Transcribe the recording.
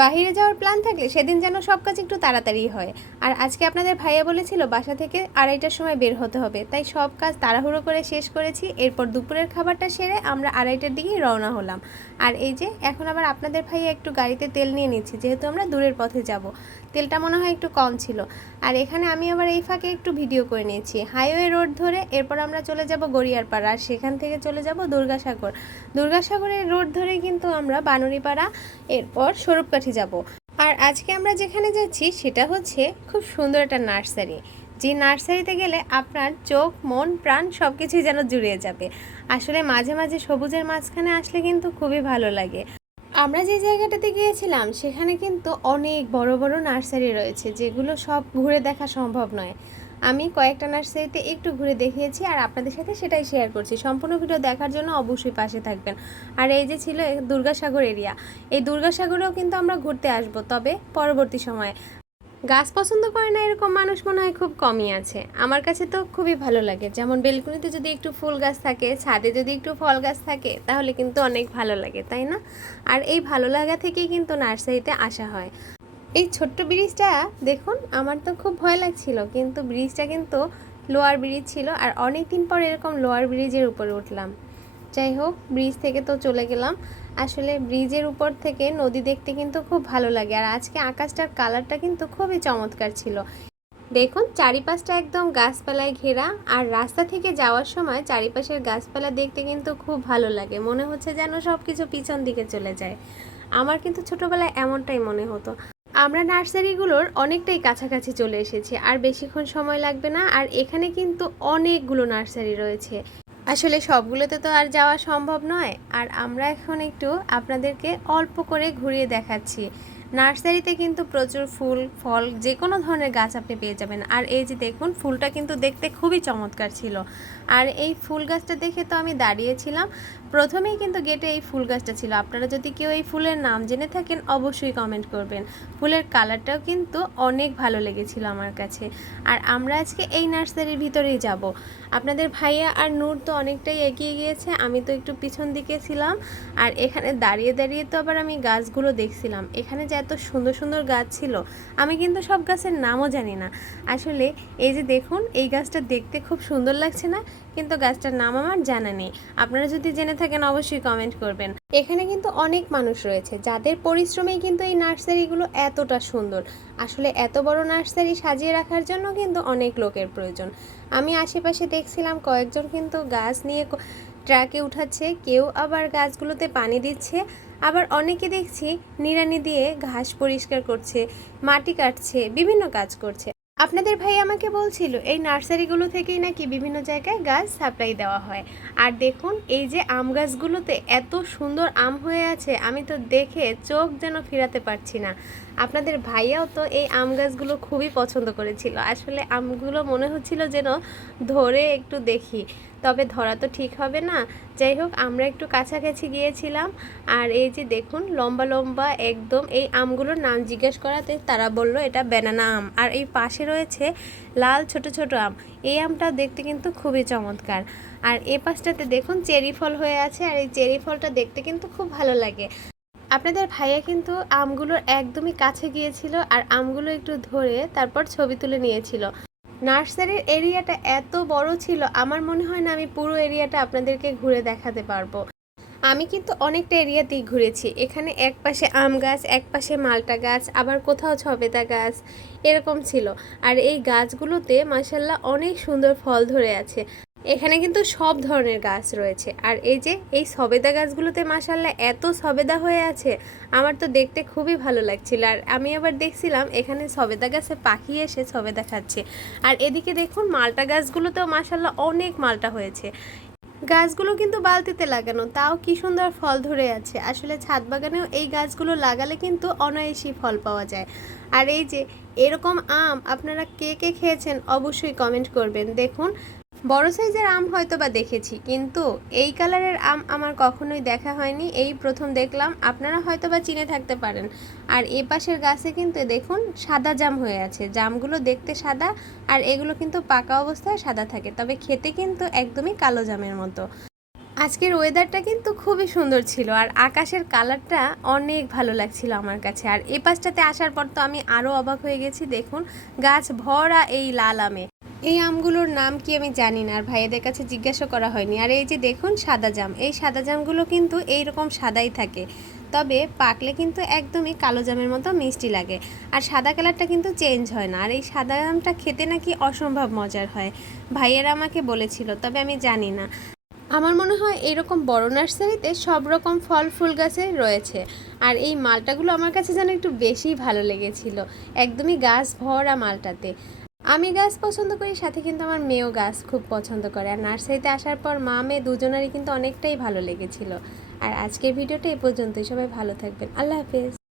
বাহিরে যাওয়ার প্ল্যান থাকলে সেদিন যেন সব কাজ একটু তাড়াতাড়ি হয়। আর আজকে আপনাদের ভাইয়া বলেছিল বাসা থেকে 2:30টার সময় বের হতে হবে, তাই সব কাজ তাড়াহুড়ো করে শেষ করেছি। এরপর দুপুরের খাবারটা সেরে আমরা 2:30টার দিকেই রওনা হলাম। আর এই যে এখন আবার আপনাদের ভাইয়া একটু গাড়িতে তেল নিয়ে নিচ্ছি, যেহেতু আমরা দূরের পথে যাব। তেলটা মনে হয় একটু কম ছিল। আর এখানে আমি আবার এই ফাঁকে একটু ভিডিও করে নিয়েছি হাইওয়ে রোড ধরে। এরপর আমরা চলে যাব গড়িয়ারপাড়া, আর সেখান থেকে চলে যাব দুর্গাসাগর। দুর্গাসাগরের রোড ধরেই কিন্তু আমরা বানুড়িপাড়া, এরপর স্বরূপকাঠি যাব। আর আজকে আমরা যেখানে যাচ্ছি সেটা হচ্ছে খুব সুন্দর একটা নার্সারি, যে নার্সারিতে গেলে আপনার চোখ মন প্রাণ সব কিছুই যেন জুড়িয়ে যাবে। আসলে মাঝে মাঝে সবুজের মাঝখানে আসলে কিন্তু খুবই ভালো লাগে। আমরা যে জায়গাটাতে গিয়েছিলাম সেখানে কিন্তু অনেক বড় বড় নার্সারি রয়েছে, যেগুলো সব ঘুরে দেখা সম্ভব নয়। আমি কয়েকটা নার্সারিতে একটু ঘুরে দেখিয়েছি আর আপনাদের সাথে সেটাই শেয়ার করছি। সম্পূর্ণ ভিডিও দেখার জন্য অবশ্যই পাশে থাকবেন। আর এই যে ছিল দুর্গাসাগর এরিয়া, এই দুর্গাসাগরেও কিন্তু আমরা ঘুরতে আসব, তবে পরবর্তী সময়ে। গাছ পছন্দ করে না এরকম মানুষ মনে হয় খুব কমই আছে। আমার কাছে তো খুবই ভালো লাগে, যেমন বেলকুনিতে যদি একটু ফুল গাছ থাকে, ছাদে যদি একটু ফল গাছ থাকে, তাহলে কিন্তু অনেক ভালো লাগে, তাই না? আর এই ভালো লাগা থেকেই কিন্তু নার্সারিতে আসা হয়। এই ছোট্ট ব্রিজটা দেখুন, আমার তো খুব ভয় লাগছিল, কিন্তু ব্রিজটা কিন্তু লোয়ার ব্রিজ ছিল। আর অনেক দিন পর এরকম লোয়ার ব্রিজের উপরে উঠলাম। যাই হোক, ব্রিজ থেকে তো চলে গেলাম। আসলে ব্রিজের উপর থেকে নদী দেখতে কিন্তু খুব ভালো লাগে। আর আজকে আকাশটার কালারটা কিন্তু খুবই চমৎকার ছিল। দেখুন চারিপাশটা একদম গাছপালায় ঘেরা, আর রাস্তা থেকে যাওয়ার সময় চারিপাশের গাছপালা দেখতে কিন্তু খুব ভালো লাগে, মনে হচ্ছে যেন সব কিছু পিছন দিকে চলে যায়। আমার কিন্তু ছোটবেলায় এমনটাই মনে হতো। আমরা নার্সারিগুলোর অনেকটাই কাছাকাছি চলে এসেছি, আর বেশিক্ষণ সময় লাগবে না। আর এখানে কিন্তু অনেকগুলো নার্সারি রয়েছে, আসলে সবগুলোতে তো আর যাওয়া সম্ভব নয়। আর আমরা এখন একটু আপনাদেরকে অল্প করে ঘুরিয়ে দেখাচ্ছি। নার্সারিতে কিন্তু প্রচুর ফুল ফল যে কোনো ধরনের গাছ আপনি পেয়ে যাবেন। আর এই যে দেখুন, ফুলটা কিন্তু দেখতে খুবই চমৎকার ছিল। আর এই ফুল গাছটা দেখে তো আমি দাঁড়িয়েছিলাম। প্রথমেই কিন্তু গেটে এই ফুল গাছটা ছিল। আপনারা যদি কেউ এই ফুলের নাম জেনে থাকেন অবশ্যই কমেন্ট করবেন। ফুলের কালারটাও কিন্তু অনেক ভালো লেগেছিল আমার কাছে। আর আমরা আজকে এই নার্সারির ভিতরেই যাব। আপনাদের ভাইয়া আর নূর তো অনেকটাই এগিয়ে গিয়েছে, আমি তো একটু পিছন দিকে ছিলাম। আর এখানে দাঁড়িয়ে দাঁড়িয়ে তো আবার আমি গাছগুলো দেখছিলাম। এখানে যে এত সুন্দর সুন্দর গাছ ছিল, আমি কিন্তু সব গাছের নামও জানি না। আসলে এই যে দেখুন, এই গাছটা দেখতে খুব সুন্দর লাগছে না, কিন্তু গাছটার নাম আমার জানা নেই। আপনারা যদি জেনে থাকেন অবশ্যই কমেন্ট করবেন। এখানে কিন্তু অনেক মানুষ রয়েছে যাদের পরিশ্রমেই কিন্তু এই নার্সারিগুলো এতটা সুন্দর। আসলে এত বড় নার্সারি সাজিয়ে রাখার জন্য কিন্তু অনেক লোকের প্রয়োজন। আমি আশেপাশে দেখছিলাম কয়েকজন কিন্তু গাছ নিয়ে ট্রাকে উঠাচ্ছে, কেউ আবার গাছগুলোতে পানি দিচ্ছে, আবার অনেকে দেখছি নিড়ানি দিয়ে ঘাস পরিষ্কার করছে, মাটি কাটছে, বিভিন্ন কাজ করছে। আপনাদের ভাই আমাকে বলছিল এই নার্সারিগুলো থেকেই নাকি বিভিন্ন জায়গায় গাছ সাপ্লাই দেওয়া হয়। আর দেখুন এই যে আম গাছগুলোতে এত সুন্দর আম হয়ে আছে, আমি তো দেখে চোখ যেন ফিরাতে পারছি না। আপনাদের ভাইয়াও তো এই আম গাছগুলো খুবই পছন্দ করেছিল। আসলে আমগুলো মনে হচ্ছিল যেন ধরে একটু দেখি, তবে ধরা তো ঠিক হবে না। যাই হোক, আমরা একটু কাছাকাছি গিয়েছিলাম। আর এই যে দেখুন লম্বা লম্বা একদম এই আমগুলোর নাম জিজ্ঞেস করাতে তারা বলল এটা ব্যানানা আম। আর এই পাশে রয়েছে লাল ছোট ছোট আম। এই আমটা দেখতে কিন্তু খুবই চমৎকার। আর এ পাশটাতে দেখুন চেরি ফল হয়ে আছে, আর এই চেরি ফলটা দেখতে কিন্তু খুব ভালো লাগে। আপনাদের ভাইয়া কিন্তু আমগুলোর একদমই কাছে গিয়েছিল, আর আমগুলো একটু ধরে তারপর ছবি তুলে নিয়েছিল। নার্সারির এরিয়াটা এত বড় ছিল, আমার মনে হয় না আমি পুরো এরিয়াটা আপনাদেরকে ঘুরে দেখাতে পারবো। আমি কিন্তু অনেকটা এরিয়াতেই ঘুরেছি। এখানে এক পাশে আম গাছ, এক পাশে মালটা গাছ, আবার কোথাও ছবেদা গাছ, এরকম ছিল। আর এই গাছগুলোতে মাশাল্লাহ অনেক সুন্দর ফল ধরে আছে। এখানে কিন্তু সব ধরনের গাছ রয়েছে। আর এই যে এই সবেদা গাছগুলোতে মাশাল্লাহ এত সবেদা হয়ে আছে, আমার তো দেখতে খুবই ভালো লাগছিল। আর আমি আবার দেখছিলাম এখানে সবেদা গাছে পাখি এসে সবেদা খাচ্ছে। আর এদিকে দেখুন মালটা গাছগুলোতেও মাশাল্লাহ অনেক মালটা হয়েছে। গাছগুলো কিন্তু বালতিতে লাগানো, তাও কি সুন্দর ফল ধরে আছে। আসলে ছাদ বাগানেও এই গাছগুলো লাগালে কিন্তু অনায়াসই ফল পাওয়া যায়। আর এই যে এরকম আম আপনারা কে কে খেয়েছেন অবশ্যই কমেন্ট করবেন। দেখুন বড় সাইজের আম হয়তো বা দেখেছি, কিন্তু এই কালারের আম আমার কখনোই দেখা হয়নি, এই প্রথম দেখলাম। আপনারা হয়তো বা চিনে থাকতে পারেন। আর এ পাশের গাছে কিন্তু দেখুন সাদা জাম হয়ে আছে, জামগুলো দেখতে সাদা, আর এগুলো কিন্তু পাকা অবস্থায় সাদা থাকে, তবে খেতে কিন্তু একদমই কালো জামের মতো। আজকের ওয়েদারটা কিন্তু খুবই সুন্দর ছিল আর আকাশের কালারটা অনেক ভালো লাগছিল আমার কাছে। আর এই পাশটাতে আসার পর তো আমি আরও অবাক হয়ে গেছি। দেখুন গাছ ভরা এই লাল আমে। এই আমগুলোর নাম কি আমি জানি না, আর ভাইয়াদের কাছে জিজ্ঞাসা করা হয়নি। আর এই যে দেখুন সাদা জাম, এই সাদা জামগুলো কিন্তু এইরকম সাদাই থাকে, তবে পাকলে কিন্তু একদমই কালো জামের মতো মিষ্টি লাগে। আর সাদা কালারটা কিন্তু চেঞ্জ হয় না। আর এই সাদা জামটা খেতে নাকি অসম্ভব মজার হয়, ভাইয়েরা আমাকে বলেছিল, তবে আমি জানি না। আমার মনে হয় এরকম বড় নার্সারিতে সব রকম ফল ফুল গাছে রয়েছে। আর এই মালটাগুলো আমার কাছে যেন একটু বেশিই ভালো লেগেছিল, একদমই গাছ ভরা মালটাতে। আমি গাছ পছন্দ করি, সাথে কিন্তু আমার মেয়েও গাছ খুব পছন্দ করে। আর নার্সারিতে আসার পর মা মেয়ে দুজনারই কিন্তু অনেকটাই ভালো লেগেছিল। আর আজকের ভিডিওটা এই পর্যন্তই। সবাই ভালো থাকবেন। আল্লাহ হাফেজ।